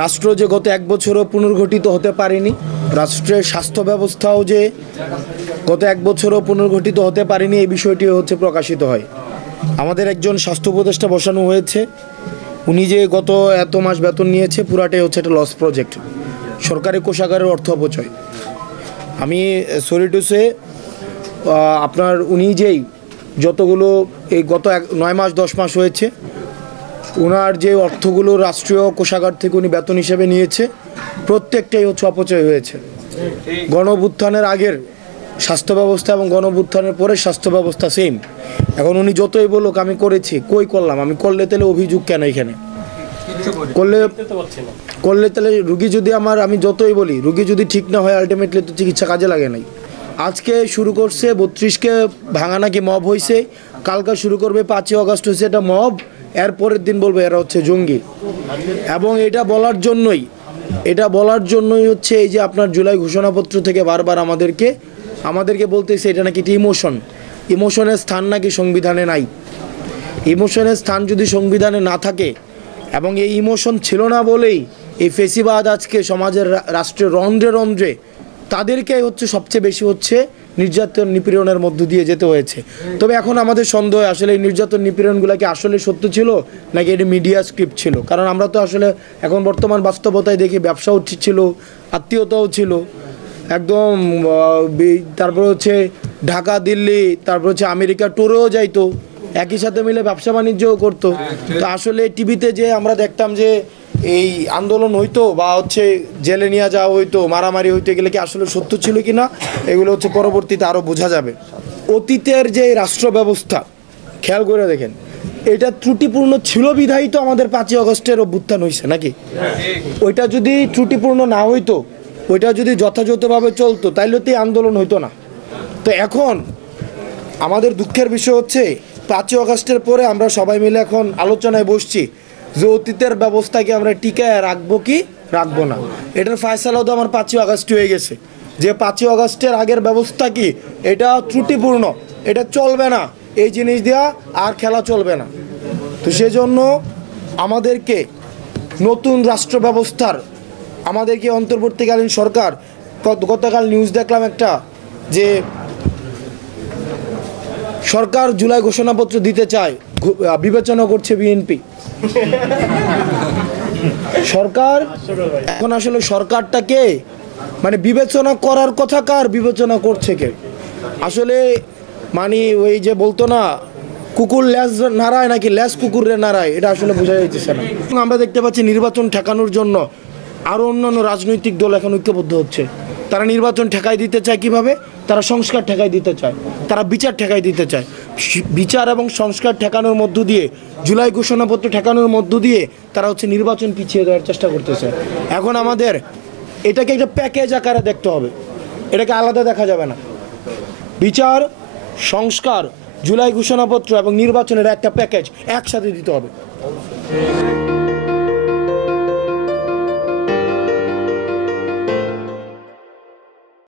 রাষ্ট্র যে গত এক বছরও পুনর্গঠিত হতে পারেনি, রাষ্ট্রের স্বাস্থ্য ব্যবস্থাও যে গত এক বছরও পুনর্গঠিত হতে পারেনি, এই বিষয়টি হচ্ছে প্রকাশিত হয়। আমাদের একজন স্বাস্থ্য উপদেষ্টা বসানো হয়েছে, উনি যে গত এত মাস বেতন নিয়েছে পুরাটাই হচ্ছে একটা লস প্রজেক্ট, সরকারি কোষাগারের অর্থ অপচয়। আমি সরি টু সে, আপনার উনি যেই যতগুলো এই গত 9 মাস 10 মাস হয়েছে ওনার যে অর্থগুলো রাষ্ট্রীয় কোষাগার থেকে উনি বেতন হিসেবে নিয়েছে প্রত্যেকটাই হচ্ছে অপচয় হয়েছে। গণঅভ্যুত্থানের আগের স্বাস্থ্য ব্যবস্থা এবং গণঅভ্যুত্থানের পরের স্বাস্থ্য ব্যবস্থা সেম। এখন উনি যতই বলুক আমি করেছি, কই করলাম, আমি করলে তাহলে অভিযোগ কেন এখানে করলে তাহলে রুগী যদি আমি যতই বলি রুগী যদি ঠিক না হয় আলটিমেটলি তো চিকিৎসা কাজে লাগে নাই। আজকে শুরু করছে 32কে ভাঙা নাকি মব হয়েছে, কালকে শুরু করবে 5ই আগস্ট হয়েছে এটা মব, এর পরের দিন বলবে এরা হচ্ছে জঙ্গি। এবং এটা বলার জন্যই হচ্ছে এই যে আপনার জুলাই ঘোষণাপত্র থেকে বারবার আমাদেরকে বলতেছে এটা নাকি ইমোশনের স্থান নাকি সংবিধানে নাই। ইমোশনের স্থান যদি সংবিধানে না থাকে এবং এই ইমোশন ছিল না বলেই এই ফেসিবাদ আজকে সমাজের রাষ্ট্রের রন্ধ্রে রন্ধ্রে তাদেরকেই হচ্ছে সবচেয়ে বেশি হচ্ছে নির্যাতন নিপীড়নের মধ্য দিয়ে যেতে হয়েছে। তবে এখন আমাদের সন্দেহ আসলে এই নির্যাতন নিপীড়নগুলো কি আসলে সত্য ছিল নাকি এটা মিডিয়া স্ক্রিপ্ট ছিল, কারণ আমরা তো আসলে এখন বর্তমান বাস্তবতায় দেখি ব্যবসাও ছিল, আত্মীয়তাও ছিল একদম, তারপরে হচ্ছে ঢাকা দিল্লি, তারপর হচ্ছে আমেরিকা ট্যুরেও যাইতো, একই সাথে মিলে ব্যবসা বাণিজ্যও করতো। তো আসলে টিভিতে যে আমরা দেখতাম যে এই আন্দোলন হইতো বা হচ্ছে জেলে নিয়ে যাওয়া হইতো, মারামারি হইতে গেলে কি আসলে সত্য ছিল কি না এগুলো হচ্ছে পরবর্তীতে আরও বোঝা যাবে। অতীতের যে রাষ্ট্র ব্যবস্থা খেয়াল করে দেখেন, এটা ত্রুটিপূর্ণ ছিল বিধায়িত আমাদের 5ই আগস্টের অভ্যুত্থান হয়েছে নাকি? ওইটা যদি ত্রুটিপূর্ণ না হইতো, ওইটা যদি যথাযথভাবে চলতো তাইলে তো আন্দোলন হইতো না। তো এখন আমাদের দুঃখের বিষয় হচ্ছে 5ই আগস্টের পরে আমরা সবাই মিলে এখন আলোচনায় বসছি যে অতীতের ব্যবস্থাকে আমরা টিকায় রাখবো কি রাখবো না। এটার ফয়সালাও তো আমার 5ই আগস্ট হয়ে গেছে যে 5ই আগস্টের আগের ব্যবস্থা কি এটা ত্রুটিপূর্ণ, এটা চলবে না, এই জিনিস দেওয়া আর খেলা চলবে না। তো সেজন্য আমাদেরকে নতুন রাষ্ট্র ব্যবস্থার আমাদেরকে অন্তর্বর্তীকালীন সরকার, গতকাল নিউজ দেখলাম একটা যে সরকার জুলাই ঘোষণাপত্র দিতে চায়, বিবেচনা করছে বিএনপি সরকার। এখন আসলে সরকারটাকে বিবেচনা করার কথা কার, বিবেচনা করছে কে? আসলে ওই যে বলতো না কুকুর ল্যাজ নাড়ায় নাকি ল্যাজ কুকুরে নাড়ায়, এটা আসলে বোঝা যাইতেছে না। আমরা দেখতে পাচ্ছি নির্বাচন ঠেকানোর জন্য আরও অন্যান্য রাজনৈতিক দল এখন ঐক্যবদ্ধ হচ্ছে। তারা নির্বাচন ঠেকাই দিতে চায় কিভাবে? তারা সংস্কার ঠেকাই দিতে চায়, তারা বিচার ঠেকাই দিতে চায়। বিচার এবং সংস্কার ঠেকানোর মধ্য দিয়ে, জুলাই ঘোষণাপত্র ঠেকানোর মধ্য দিয়ে তারা হচ্ছে নির্বাচন পিছিয়ে দেওয়ার চেষ্টা করতেছে। এখন আমাদের এটাকে একটা প্যাকেজ আকারে দেখতে হবে, এটাকে আলাদা দেখা যাবে না। বিচার, সংস্কার, জুলাই ঘোষণাপত্র এবং নির্বাচনের একটা প্যাকেজ একসাথে দিতে হবে।